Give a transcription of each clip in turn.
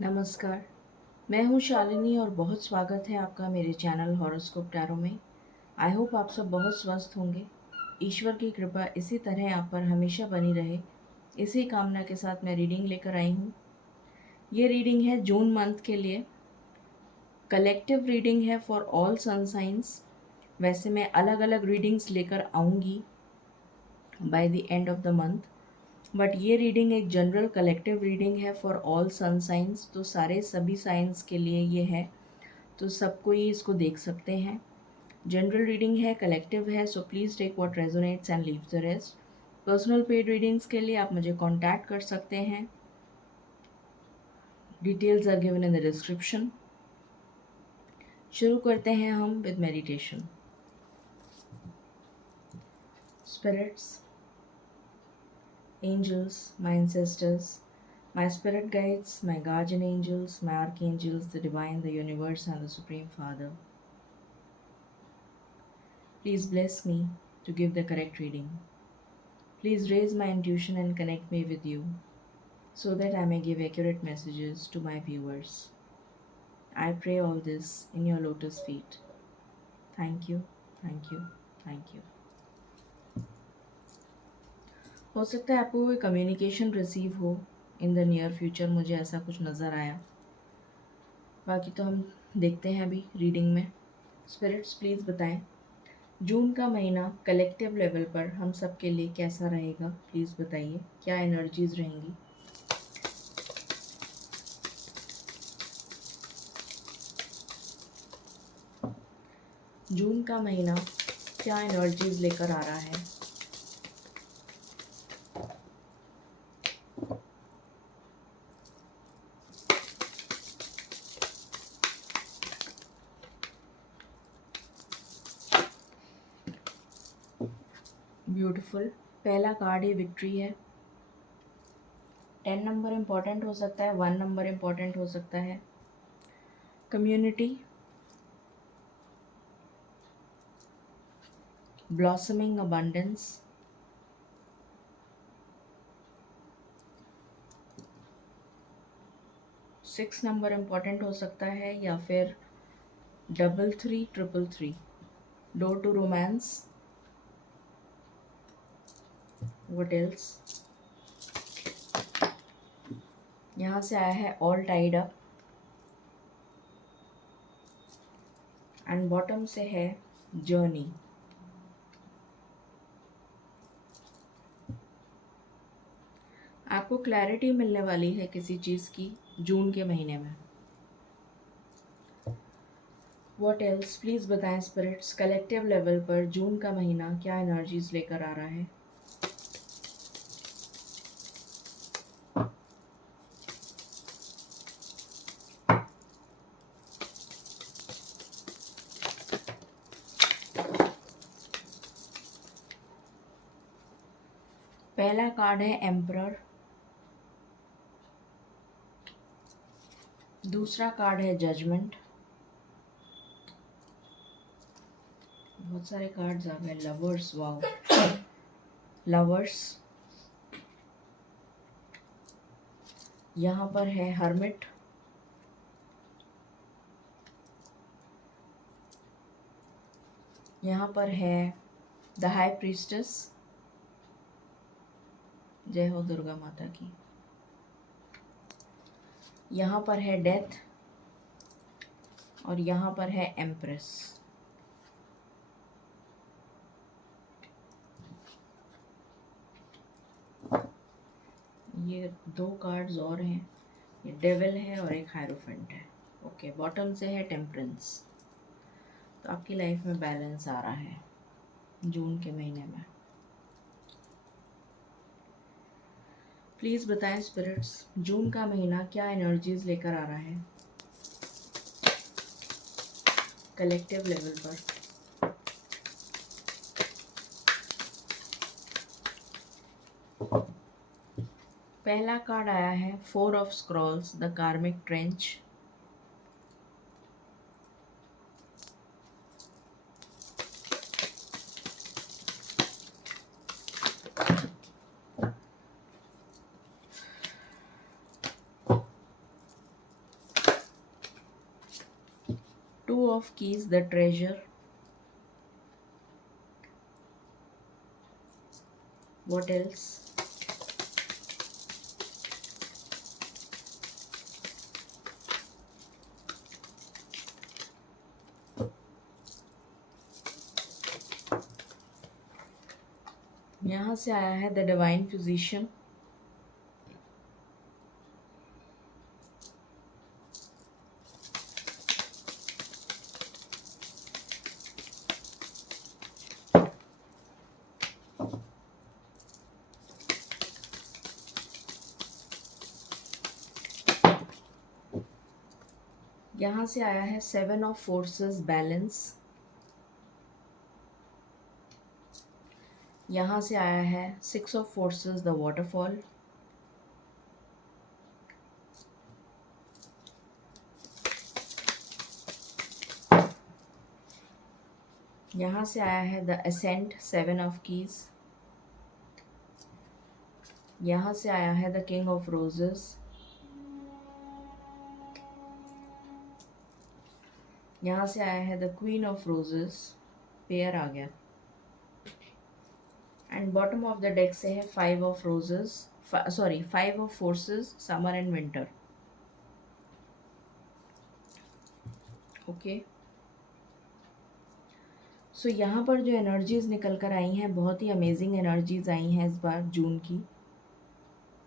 नमस्कार। मैं हूँ शालिनी और बहुत स्वागत है आपका मेरे चैनल हॉरोस्कोप टैरो में। आई होप आप सब बहुत स्वस्थ होंगे। ईश्वर की कृपा इसी तरह आप पर हमेशा बनी रहे, इसी कामना के साथ मैं रीडिंग लेकर आई हूँ। ये रीडिंग है जून मंथ के लिए। कलेक्टिव रीडिंग है फॉर ऑल सन साइंस। वैसे मैं अलग अलग रीडिंग्स लेकर आऊँगी by the end of the month, but ये रीडिंग एक जनरल कलेक्टिव रीडिंग है फॉर ऑल सन साइंस, तो सारे सभी साइंस के लिए ये है, तो सब कोई इसको देख सकते हैं। जनरल रीडिंग है, कलेक्टिव है, so please take what resonates and leave the rest. Personal paid readings के लिए आप मुझे कांटेक्ट कर सकते हैं। Details are given in the description. शुरू करते हैं हम with meditation. Spirits, angels, my ancestors, my spirit guides, my guardian angels, my archangels, the divine, the universe, and the Supreme Father. Please bless me to give the correct reading. Please raise my intuition and connect me with you so that I may give accurate messages to my viewers. I pray all this in your lotus feet. Thank you, thank you, thank you. हो सकता है आपको कोई communication receive हो in the near future, मुझे ऐसा कुछ नज़र आया। बाकी तो हम देखते हैं अभी रीडिंग में। स्पिरिट्स प्लीज़ बताएं जून का महीना कलेक्टिव लेवल पर हम सब के लिए कैसा रहेगा। प्लीज़ बताइए क्या एनर्जीज रहेंगी। जून का महीना क्या एनर्जीज लेकर आ रहा है। ब्यूटीफुल। पहला कार्ड ही विक्ट्री है। 10 नंबर इम्पॉर्टेंट हो सकता है, 1 नंबर इम्पॉर्टेंट हो सकता है। Community, blossoming abundance, six number important हो सकता है, या फिर 3333, door to romance. What else. यहाँ से आया है all tied up, and bottom से है जर्नी। आपको क्लैरिटी मिलने वाली है किसी चीज़ की जून के महीने में। व्हाट एल्स, प्लीज़ बताएं स्पिरिट्स कलेक्टिव लेवल पर जून का महीना क्या एनर्जीज लेकर आ रहा है। पहला कार्ड है एम्परर, दूसरा कार्ड है जजमेंट। बहुत सारे कार्ड्स आ गए। Lovers, wow, lovers. यहाँ पर है हर्मिट, यहाँ पर है द हाई प्रीस्टेस। जय हो दुर्गा माता की। यहाँ पर है डेथ, और यहाँ पर है एम्प्रेस। ये दो कार्ड्स और हैं, ये डेविल है और एक हायरोफेंट है। ओके, बॉटम से है टेम्परेंस। तो आपकी लाइफ में बैलेंस आ रहा है जून के महीने में। प्लीज़ बताएं स्पिरिट्स जून का महीना क्या एनर्जीज लेकर आ रहा है कलेक्टिव लेवल पर। पहला कार्ड आया है 4 ऑफ स्क्रॉल्स, द कार्मिक trench. Two of Keys, the Treasure. What else? यहाँ से आया है द डिवाइन फिजिशियन। यहाँ से आया है सेवन ऑफ फोर्सेस, बैलेंस। यहाँ से आया है six of forces, the waterfall. यहाँ से आया है the ascent, seven of keys. यहाँ से आया है द किंग ऑफ रोजेस। यहाँ से आया है the queen of roses, pair आ गया। And bottom of the deck से है five of roses, sorry five of forces, summer and winter. Okay, so यहाँ पर जो एनर्जीज निकल कर आई हैं, बहुत ही अमेजिंग एनर्जीज आई हैं इस बार जून की।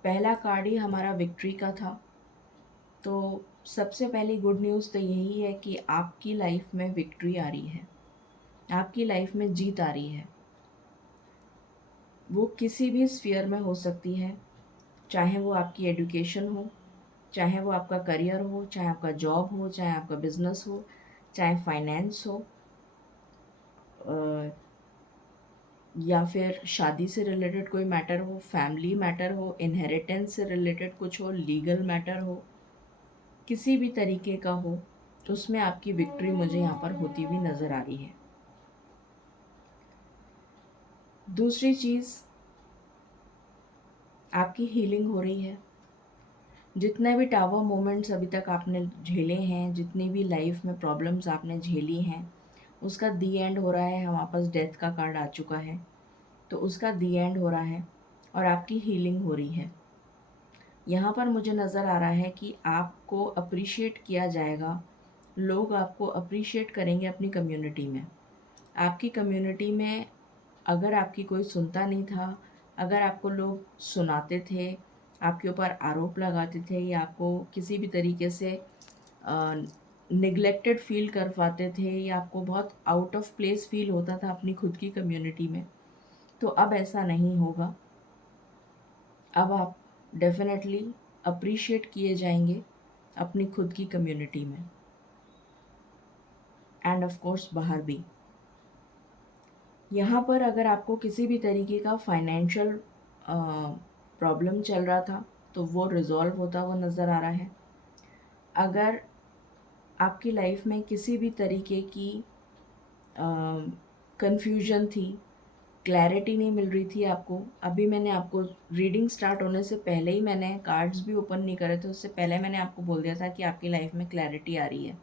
पहला कार्ड ही हमारा विक्ट्री का था, तो सबसे पहली गुड न्यूज़ तो यही है कि आपकी लाइफ में विक्ट्री आ रही है, आपकी लाइफ में जीत आ रही है। वो किसी भी स्फीयर में हो सकती है, चाहे वो आपकी एजुकेशन हो, चाहे वो आपका करियर हो, चाहे आपका जॉब हो, चाहे आपका बिजनेस हो, चाहे फाइनेंस हो, या फिर शादी से रिलेटेड कोई मैटर हो, फैमिली मैटर हो, इनहेरिटेंस से रिलेटेड कुछ हो, लीगल मैटर हो, किसी भी तरीके का हो, तो उसमें आपकी विक्ट्री मुझे यहाँ पर होती हुई नज़र आ रही है। दूसरी चीज़, आपकी हीलिंग हो रही है। जितने भी टावर मोमेंट्स अभी तक आपने झेले हैं, जितनी भी लाइफ में प्रॉब्लम्स आपने झेली हैं, उसका दी एंड हो रहा है। हमारे पास डेथ का कार्ड आ चुका है, तो उसका दी एंड हो रहा है और आपकी हीलिंग हो रही है। यहाँ पर मुझे नज़र आ रहा है कि आपको अप्रिशिएट किया जाएगा, लोग आपको अप्रिशिएट करेंगे अपनी कम्युनिटी में। आपकी कम्युनिटी में अगर आपकी कोई सुनता नहीं था, अगर आपको लोग सुनाते थे, आपके ऊपर आरोप लगाते थे, या आपको किसी भी तरीके से निगलेक्टेड फील करवाते थे, या आपको बहुत आउट ऑफ प्लेस फील होता था अपनी खुद की कम्युनिटी में, तो अब ऐसा नहीं होगा। अब आप डेफिनेटली अप्रिशिएट किए जाएंगे अपनी खुद की कम्युनिटी में, एंड ऑफ कोर्स बाहर भी। यहाँ पर अगर आपको किसी भी तरीके का फाइनेंशियल प्रॉब्लम चल रहा था, तो वो रिजॉल्व होता हुआ नज़र आ रहा है। अगर आपकी लाइफ में किसी भी तरीके की कंफ्यूजन थी, क्लैरिटी नहीं मिल रही थी आपको, अभी मैंने आपको रीडिंग स्टार्ट होने से पहले ही, मैंने कार्ड्स भी ओपन नहीं करे थे, उससे पहले मैंने आपको बोल दिया था कि आपकी लाइफ में क्लैरिटी आ रही है।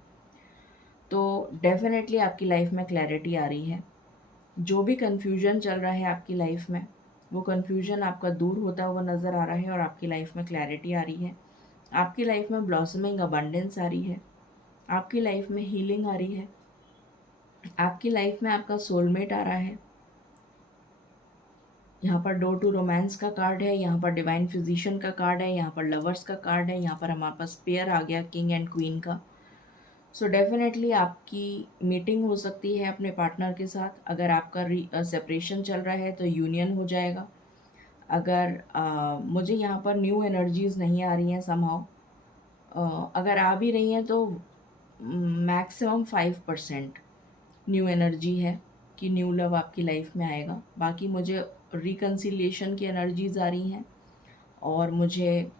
तो डेफिनेटली आपकी लाइफ में क्लैरिटी आ रही है। जो भी कन्फ्यूजन चल रहा है आपकी लाइफ में, वो कन्फ्यूजन आपका दूर होता हुआ नज़र आ रहा है और आपकी लाइफ में क्लैरिटी आ रही है। आपकी लाइफ में ब्लॉसमिंग अबंडेंस आ रही है, आपकी लाइफ में हीलिंग आ रही है, आपकी लाइफ में आपका सोलमेट आ रहा है। यहाँ पर डोर टू रोमांस का कार्ड है, यहाँ पर डिवाइन फिजिशियन का कार्ड है, यहाँ पर लवर्स का कार्ड है, यहाँ पर हमारे पास पेयर आ गया किंग एंड क्वीन का। सो डेफिनेटली आपकी मीटिंग हो सकती है अपने पार्टनर के साथ। अगर आपका सेपरेशन चल रहा है तो यूनियन हो जाएगा। अगर मुझे यहाँ पर न्यू एनर्जीज़ नहीं आ रही हैं समहाउ, अगर आ भी रही हैं तो मैक्सिमम 5% न्यू एनर्जी है कि न्यू लव आपकी लाइफ में आएगा। बाकी मुझे रिकन्सिलिएशन की एनर्जीज़ आ रही हैं, और मुझे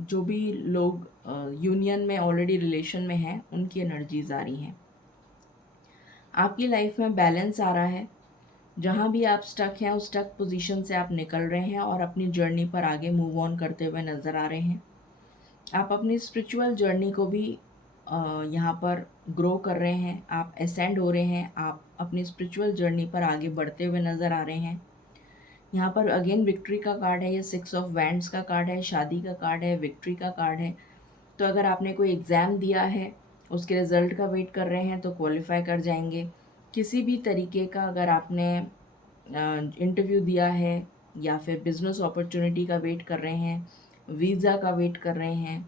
जो भी लोग यूनियन में ऑलरेडी रिलेशन में हैं, उनकी एनर्जीज़ आ रही हैं। आपकी लाइफ में बैलेंस आ रहा है। जहाँ भी आप स्टक हैं, उस स्टक पोजीशन से आप निकल रहे हैं और अपनी जर्नी पर आगे मूव ऑन करते हुए नज़र आ रहे हैं। आप अपनी स्पिरिचुअल जर्नी को भी यहाँ पर ग्रो कर रहे हैं, आप असेंड हो रहे हैं, आप अपनी स्पिरिचुअल जर्नी पर आगे बढ़ते हुए नज़र आ रहे हैं। यहाँ पर अगेन विक्ट्री का कार्ड है, ये 6 ऑफ वैंड्स का कार्ड है, शादी का कार्ड है, विक्ट्री का कार्ड है। तो अगर आपने कोई एग्ज़ाम दिया है, उसके रिज़ल्ट का वेट कर रहे हैं तो क्वालिफ़ाई कर जाएंगे। किसी भी तरीके का अगर आपने इंटरव्यू दिया है या फिर बिज़नेस अपॉर्चुनिटी का वेट कर रहे हैं, वीज़ा का वेट कर रहे हैं,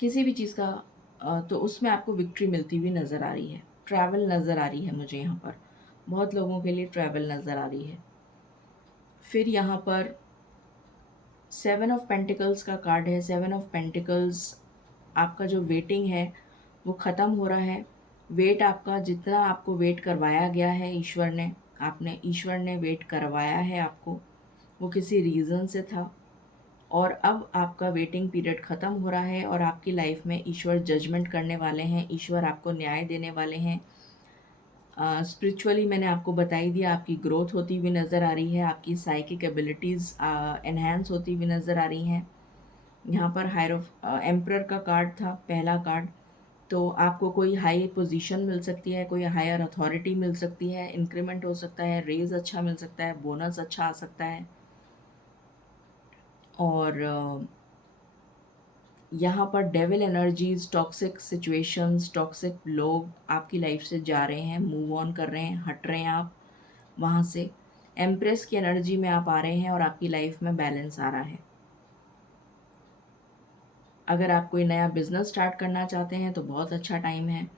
किसी भी चीज़ का तो उसमें आपको विक्ट्री मिलती हुई नज़र आ रही है। ट्रैवल नज़र आ रही है मुझे यहाँ पर, बहुत लोगों के लिए ट्रैवल नज़र आ रही है। फिर यहाँ पर 7 ऑफ पेंटिकल्स का कार्ड है। 7 ऑफ पेंटिकल्स, आपका जो वेटिंग है वो ख़त्म हो रहा है। वेट आपका, जितना आपको वेट करवाया गया है ईश्वर ने वेट करवाया है आपको, वो किसी रीज़न से था और अब आपका वेटिंग पीरियड ख़त्म हो रहा है और आपकी लाइफ में ईश्वर जजमेंट करने वाले हैं, ईश्वर आपको न्याय देने वाले हैं। स्पिरिचुअली मैंने आपको बता ही दिया, आपकी ग्रोथ होती हुई नज़र आ रही है, आपकी साइकिक एबिलिटीज़ एनहांस होती हुई नज़र आ रही हैं। यहाँ पर एम्परर का कार्ड था, पहला कार्ड। तो आपको कोई हाई पोजीशन मिल सकती है, कोई हायर अथॉरिटी मिल सकती है, इंक्रीमेंट हो सकता है, रेज़ अच्छा मिल सकता है, बोनस अच्छा आ सकता है। और यहाँ पर devil energies, toxic situations, toxic लोग आपकी लाइफ से जा रहे हैं, मूव ऑन कर रहे हैं, हट रहे हैं आप वहाँ से। एम्प्रेस की एनर्जी में आप आ रहे हैं और आपकी लाइफ में बैलेंस आ रहा है। अगर आप कोई नया बिज़नेस स्टार्ट करना चाहते हैं तो बहुत अच्छा टाइम है।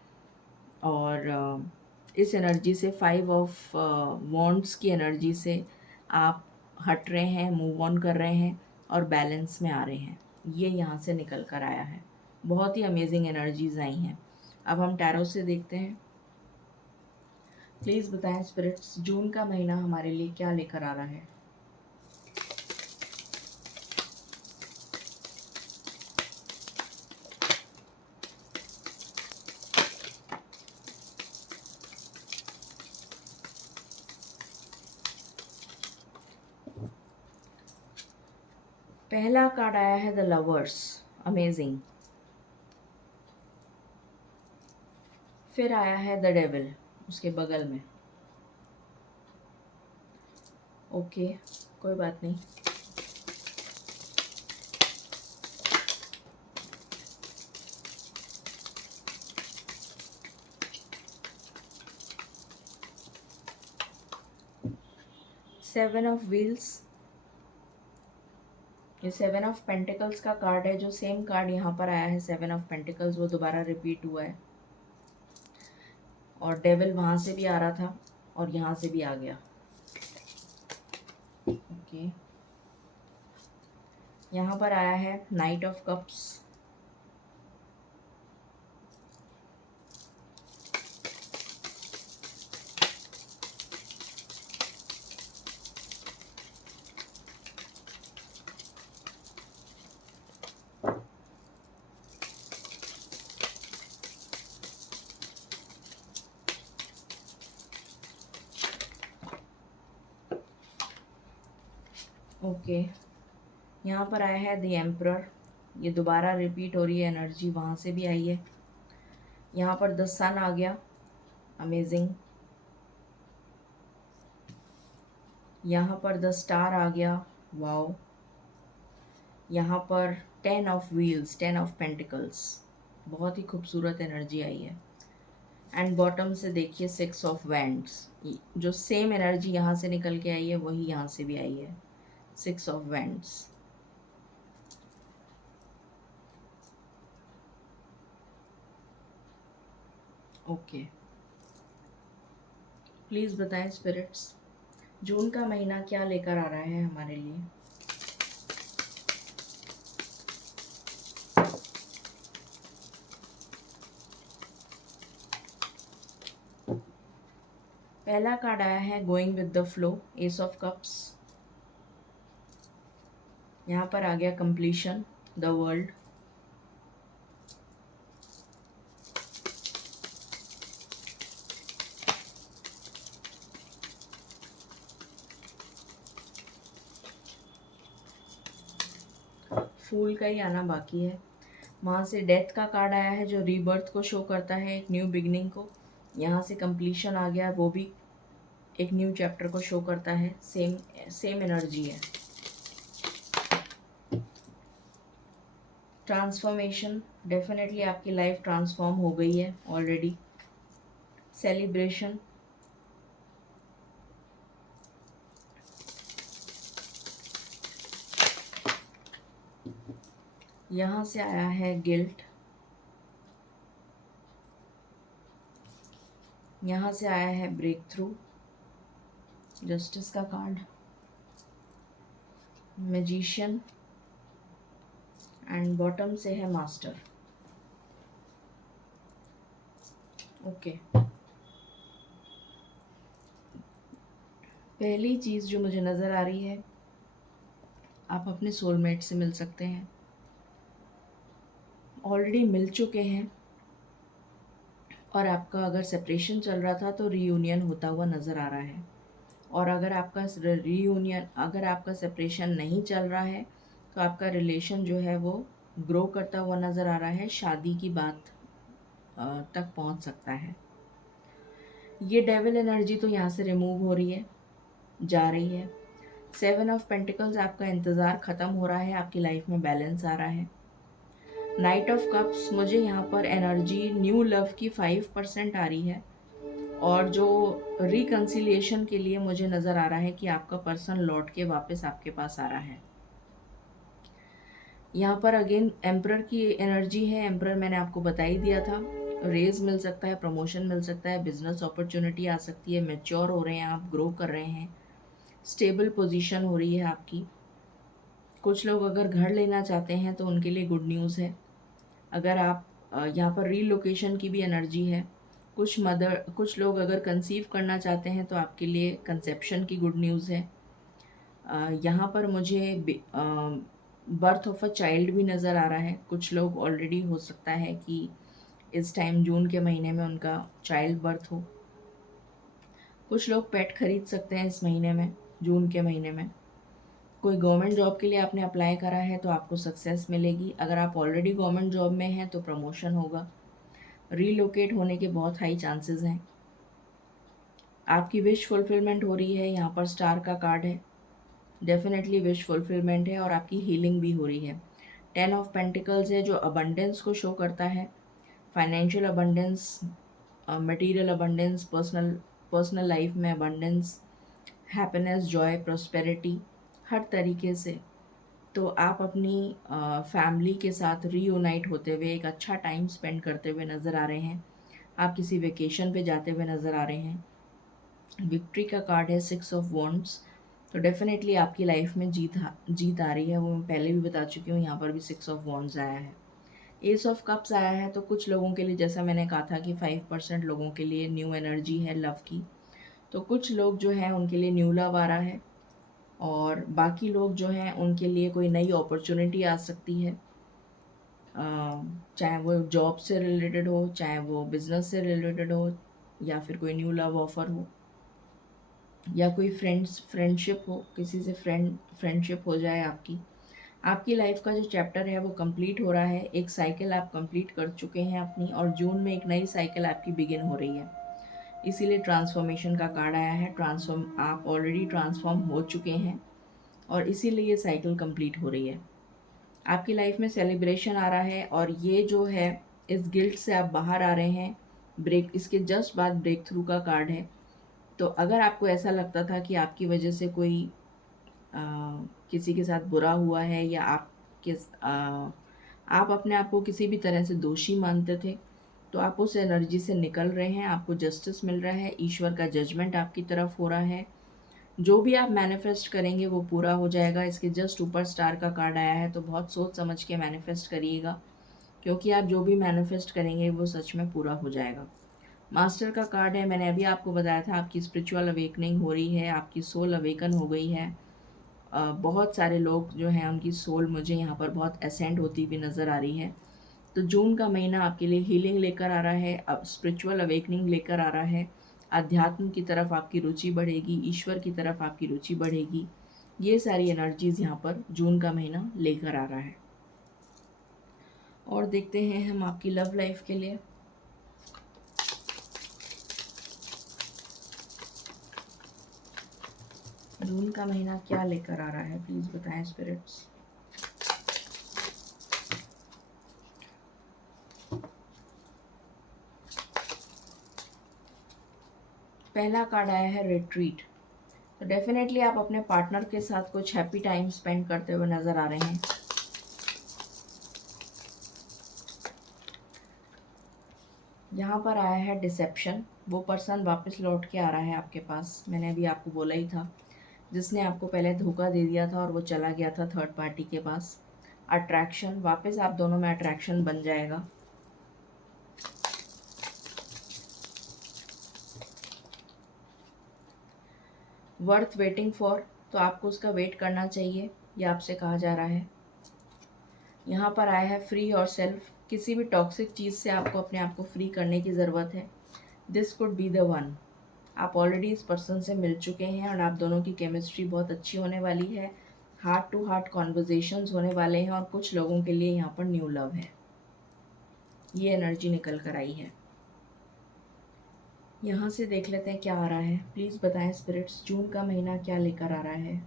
और इस एनर्जी से 5 ऑफ वॉन्ड्स की एनर्जी से आप हट रहे हैं, मूव ऑन कर रहे हैं और बैलेंस में आ रहे हैं। ये यहाँ से निकल कर आया है। बहुत ही अमेजिंग एनर्जीज आई हैं। अब हम टैरो से देखते हैं। प्लीज़ बताएं स्पिरिट्स, जून का महीना हमारे लिए क्या लेकर आ रहा है। पहला कार्ड आया है द लवर्स, अमेजिंग। फिर आया है द डेविल उसके बगल में। ओके, कोई बात नहीं। सेवन ऑफ व्हील्स, ये 7 ऑफ पेंटिकल्स का कार्ड है। जो सेम कार्ड यहाँ पर आया है 7 ऑफ पेंटिकल्स, वो दोबारा रिपीट हुआ है। और डेविल वहाँ से भी आ रहा था और यहाँ से भी आ गया। ओके, यहाँ पर आया है नाइट ऑफ कप्स। ओके, यहाँ पर आया है द एम्परर। ये दोबारा रिपीट हो रही है एनर्जी, वहाँ से भी आई है। यहाँ पर द सन आ गया, अमेजिंग। यहाँ पर द स्टार आ गया, वाओ। यहाँ पर 10 ऑफ व्हील्स, 10 ऑफ पेंटिकल्स, बहुत ही खूबसूरत एनर्जी आई है। एंड बॉटम से देखिए 6 ऑफ वैंड्स। जो सेम एनर्जी यहाँ से निकल के आई है वही यहाँ से भी आई है, 6 ऑफ वैंड्स। ओके, प्लीज़ बताएं स्पिरिट्स, जून का महीना क्या लेकर आ रहा है हमारे लिए। पहला कार्ड आया है going with the flow, S of cups. यहाँ पर आ गया कंप्लीशन, द वर्ल्ड। फूल का ही आना बाकी है। वहाँ से डेथ का कार्ड आया है जो रीबर्थ को शो करता है, एक न्यू बिगनिंग को। यहाँ से कंप्लीशन आ गया, वो भी एक न्यू चैप्टर को शो करता है। सेम एनर्जी है। ट्रांसफॉर्मेशन, डेफिनेटली आपकी लाइफ ट्रांसफॉर्म हो गई है ऑलरेडी। सेलिब्रेशन, यहाँ से आया है गिल्ट, यहाँ से आया है ब्रेक थ्रू, जस्टिस का कार्ड, मैजिशियन एंड बॉटम से है मास्टर। ओके, पहली चीज़ जो मुझे नज़र आ रही है, आप अपने सोलमेट से मिल सकते हैं, ऑलरेडी मिल चुके हैं, और आपका अगर सेपरेशन चल रहा था तो रीयूनियन होता हुआ नज़र आ रहा है। और अगर आपका सेपरेशन नहीं चल रहा है तो आपका रिलेशन जो है वो ग्रो करता हुआ नज़र आ रहा है, शादी की बात तक पहुंच सकता है। ये डेविल एनर्जी तो यहाँ से रिमूव हो रही है, जा रही है। 7 ऑफ पेंटिकल्स, आपका इंतज़ार ख़त्म हो रहा है, आपकी लाइफ में बैलेंस आ रहा है। नाइट ऑफ कप्स, मुझे यहाँ पर एनर्जी न्यू लव की 5% आ रही है, और जो रिकन्सिलिएशन के लिए मुझे नज़र आ रहा है कि आपका पर्सन लौट के वापस आपके पास आ रहा है। यहाँ पर अगेन एम्परर की एनर्जी है। एम्परर मैंने आपको बता ही दिया था, रेज मिल सकता है, प्रमोशन मिल सकता है, बिजनेस अपॉर्चुनिटी आ सकती है, मैच्योर हो रहे हैं आप, ग्रो कर रहे हैं, स्टेबल पोजीशन हो रही है आपकी। कुछ लोग अगर घर लेना चाहते हैं तो उनके लिए गुड न्यूज़ है। अगर आप यहाँ पर रीलोकेशन की भी एनर्जी है। कुछ लोग अगर कंसीव करना चाहते हैं तो आपके लिए कंसेप्शन की गुड न्यूज़ है। यहाँ पर मुझे बर्थ ऑफ अ चाइल्ड भी नज़र आ रहा है। कुछ लोग ऑलरेडी, हो सकता है कि इस टाइम जून के महीने में उनका चाइल्ड बर्थ हो। कुछ लोग पेट खरीद सकते हैं इस महीने में, जून के महीने में। कोई गवर्नमेंट जॉब के लिए आपने अप्लाई करा है तो आपको सक्सेस मिलेगी। अगर आप ऑलरेडी गवर्नमेंट जॉब में हैं तो प्रमोशन होगा। रीलोकेट होने के बहुत हाई चांसेस हैं। आपकी विश फुलफिलमेंट हो रही है। यहाँ पर स्टार का कार्ड है, डेफिनेटली विश फुलफिलमेंट है, और आपकी हीलिंग भी हो रही है। 10 ऑफ पेंटिकल्स है जो अबंडेंस को शो करता है, financial abundance, material abundance, personal life में अबंडेंस, हैप्पीनेस, जॉय, प्रॉस्पेरिटी, हर तरीके से। तो आप अपनी फैमिली के साथ रीयूनाइट होते हुए, एक अच्छा टाइम स्पेंड करते हुए नज़र आ रहे हैं। आप किसी वेकेशन पे जाते हुए नज़र आ रहे हैं। विक्ट्री का कार्ड है 6 ऑफ वॉन्ड्स, तो डेफिनेटली आपकी लाइफ में जीत आ रही है, वो मैं पहले भी बता चुकी हूँ। यहाँ पर भी 6 ऑफ वॉन्ड्स आया है। एस ऑफ कप्स आया है, तो कुछ लोगों के लिए, जैसा मैंने कहा था कि 5% लोगों के लिए न्यू एनर्जी है लव की, तो कुछ लोग जो हैं उनके लिए न्यू लव आ रहा है, और बाकी लोग जो हैं उनके लिए कोई नई अपॉर्चुनिटी आ सकती है, चाहे वो जॉब से रिलेटेड हो, चाहे वो बिज़नेस से रिलेटेड हो, या फिर कोई न्यू लव ऑफ़र हो, या कोई फ्रेंडशिप हो, किसी से फ्रेंडशिप हो जाए आपकी। आपकी लाइफ का जो चैप्टर है वो कंप्लीट हो रहा है। एक साइकिल आप कंप्लीट कर चुके हैं अपनी, और जून में एक नई साइकिल आपकी बिगिन हो रही है, इसीलिए ट्रांसफॉर्मेशन का कार्ड आया है। आप ऑलरेडी ट्रांसफॉर्म हो चुके हैं, और इसीलिए ये साइकिल कंप्लीट हो रही है। आपकी लाइफ में सेलिब्रेशन आ रहा है, और ये जो है, इस गिल्ट से आप बाहर आ रहे हैं। इसके जस्ट बाद ब्रेक थ्रू का कार्ड है। तो अगर आपको ऐसा लगता था कि आपकी वजह से कोई किसी के साथ बुरा हुआ है, या आप अपने आप को किसी भी तरह से दोषी मानते थे, तो आप उस एनर्जी से निकल रहे हैं। आपको जस्टिस मिल रहा है, ईश्वर का जजमेंट आपकी तरफ हो रहा है। जो भी आप मैनिफेस्ट करेंगे वो पूरा हो जाएगा। इसके जस्ट ऊपर स्टार का कार्ड आया है, तो बहुत सोच समझ के मैनिफेस्ट करिएगा, क्योंकि आप जो भी मैनिफेस्ट करेंगे वो सच में पूरा हो जाएगा। मास्टर का कार्ड है, मैंने अभी आपको बताया था, आपकी स्पिरिचुअल अवेकनिंग हो रही है, आपकी सोल अवेकन हो गई है। बहुत सारे लोग जो हैं उनकी सोल मुझे यहाँ पर बहुत असेंड होती हुई नज़र आ रही है। तो जून का महीना आपके लिए हीलिंग लेकर आ रहा है, अब स्पिरिचुअल अवेकनिंग लेकर आ रहा है। अध्यात्म की तरफ आपकी रुचि बढ़ेगी, ईश्वर की तरफ आपकी रुचि बढ़ेगी। ये सारी एनर्जीज़ यहाँ पर जून का महीना लेकर आ रहा है। और देखते हैं हम आपकी लव लाइफ के लिए। जून का महीना क्या लेकर आ रहा है, प्लीज़ बताएं स्पिरिट्स। पहला कार्ड आया है रिट्रीट। तो डेफिनेटली आप अपने पार्टनर के साथ कुछ हैप्पी टाइम स्पेंड करते हुए नज़र आ रहे हैं। यहाँ पर आया है डिसेप्शन। वो पर्सन वापस लौट के आ रहा है आपके पास। मैंने अभी आपको बोला ही था, जिसने आपको पहले धोखा दे दिया था और वो चला गया था थर्ड पार्टी के पास। अट्रैक्शन, वापस आप दोनों में अट्रैक्शन बन जाएगा। वर्थ वेटिंग फॉर, तो आपको उसका वेट करना चाहिए, ये आपसे कहा जा रहा है। यहाँ पर आया है फ्री और सेल्फ। किसी भी टॉक्सिक चीज़ से आपको अपने आप को फ्री करने की ज़रूरत है। This could be the one. आप ऑलरेडी इस पर्सन से मिल चुके हैं और आप दोनों की केमिस्ट्री बहुत अच्छी होने वाली है। हार्ट टू हार्ट कॉन्वर्जेशंस होने वाले हैं और कुछ लोगों के लिए यहाँ पर न्यू लव है। ये एनर्जी निकल कर आई है। यहाँ से देख लेते हैं क्या आ रहा है। प्लीज़ बताएं स्पिरिट्स, जून का महीना क्या लेकर आ रहा है।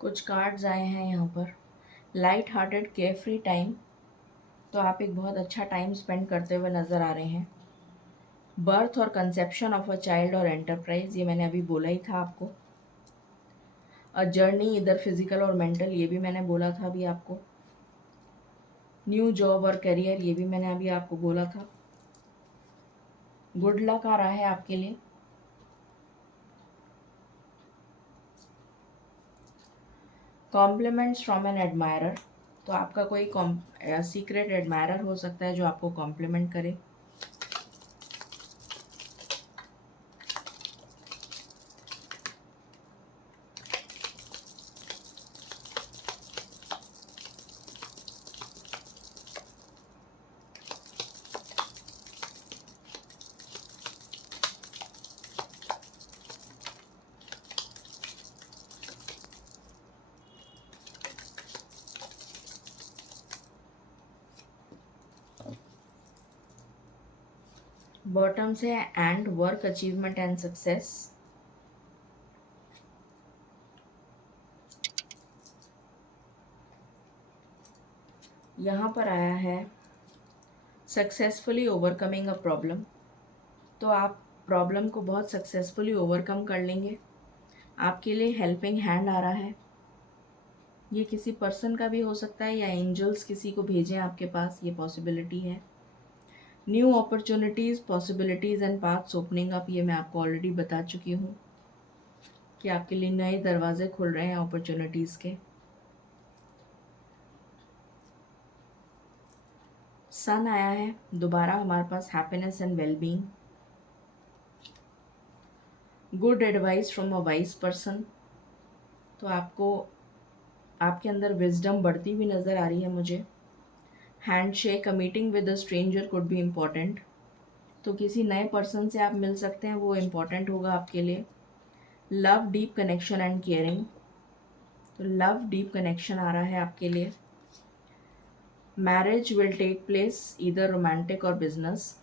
कुछ कार्ड्स आए हैं यहाँ पर। Light hearted care free time, तो आप एक बहुत अच्छा टाइम स्पेंड करते हुए नज़र आ रहे हैं। बर्थ और कंसेप्शन ऑफ अ चाइल्ड और एंटरप्राइज, ये मैंने अभी बोला ही था आपको। अ जर्नी इधर फिजिकल और मेंटल, ये भी मैंने बोला था अभी आपको। न्यू जॉब और करियर, ये भी मैंने अभी आपको बोला था। गुड लक आ रहा है आपके लिए। कॉम्प्लीमेंट्स फ्रॉम एन एडमायरर, तो आपका कोई सीक्रेट एडमायरर हो सकता है जो आपको कॉम्प्लीमेंट करे। बॉटम से and work achievement and success. यहाँ पर आया है सक्सेसफुली ओवरकमिंग अ प्रॉब्लम, तो आप प्रॉब्लम को बहुत सक्सेसफुली ओवरकम कर लेंगे। आपके लिए हेल्पिंग हैंड आ रहा है। ये किसी पर्सन का भी हो सकता है या एंजल्स किसी को भेजें आपके पास, ये पॉसिबिलिटी है। New opportunities, possibilities and paths opening up, ये मैं आपको ऑलरेडी बता चुकी हूँ कि आपके लिए नए दरवाजे खुल रहे हैं अपॉर्चुनिटीज़ के। सन आया है दोबारा हमारे पास, happiness and wellbeing. Good advice from a wise person, तो आपको आपके अंदर विजडम बढ़ती हुई नज़र आ रही है मुझे। Handshake, a meeting with a stranger could be important, तो किसी नए पर्सन से आप मिल सकते हैं, वो इम्पॉर्टेंट होगा आपके लिए। Love, deep connection and caring, तो लव डीप कनेक्शन आ रहा है आपके लिए। Marriage will take place either romantic और बिजनेस,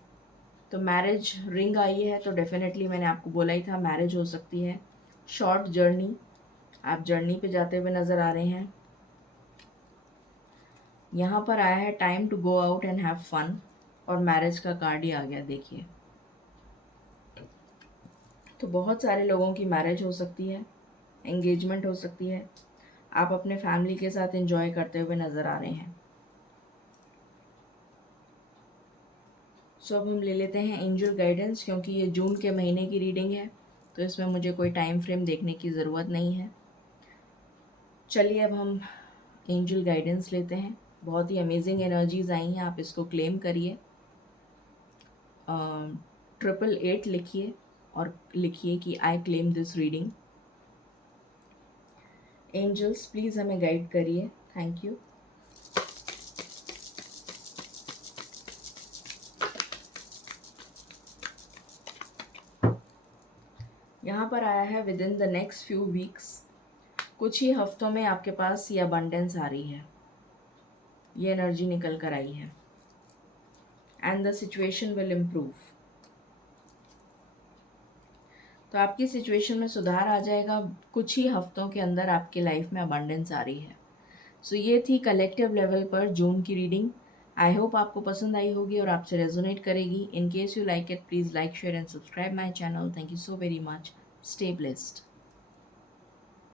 तो मैरिज रिंग आई है, तो डेफिनेटली मैंने आपको बोला ही था मैरिज हो सकती है। शॉर्ट जर्नी, आप जर्नी पे जाते हुए नज़र आ रहे हैं। यहाँ पर आया है time to go out and have fun, और मैरिज का कार्ड ही आ गया, देखिए। तो बहुत सारे लोगों की मैरिज हो सकती है, एंगेजमेंट हो सकती है। आप अपने फैमिली के साथ एंजॉय करते हुए नज़र आ रहे हैं। सो अब हम ले लेते हैं एंजल गाइडेंस, क्योंकि ये जून के महीने की रीडिंग है, तो इसमें मुझे कोई टाइम फ्रेम देखने की ज़रूरत नहीं है। चलिए अब हम एंजल गाइडेंस लेते हैं। बहुत ही अमेजिंग एनर्जीज आई हैं, आप इसको क्लेम करिए। 888 लिखिए और लिखिए कि I claim this reading. Angels please हमें गाइड करिए, थैंक यू। यहाँ पर आया है within the next few weeks, कुछ ही हफ्तों में आपके पास ये अबंडेंस आ रही है, ये एनर्जी निकल कर आई है। And the situation will improve, तो आपकी सिचुएशन में सुधार आ जाएगा। कुछ ही हफ्तों के अंदर आपकी लाइफ में अबंडेंस आ रही है। सो ये थी कलेक्टिव लेवल पर जून की रीडिंग। आई होप आपको पसंद आई होगी और आपसे रेजोनेट करेगी। In case you like it, please like, share and subscribe my channel. Thank you so very much. Stay blessed.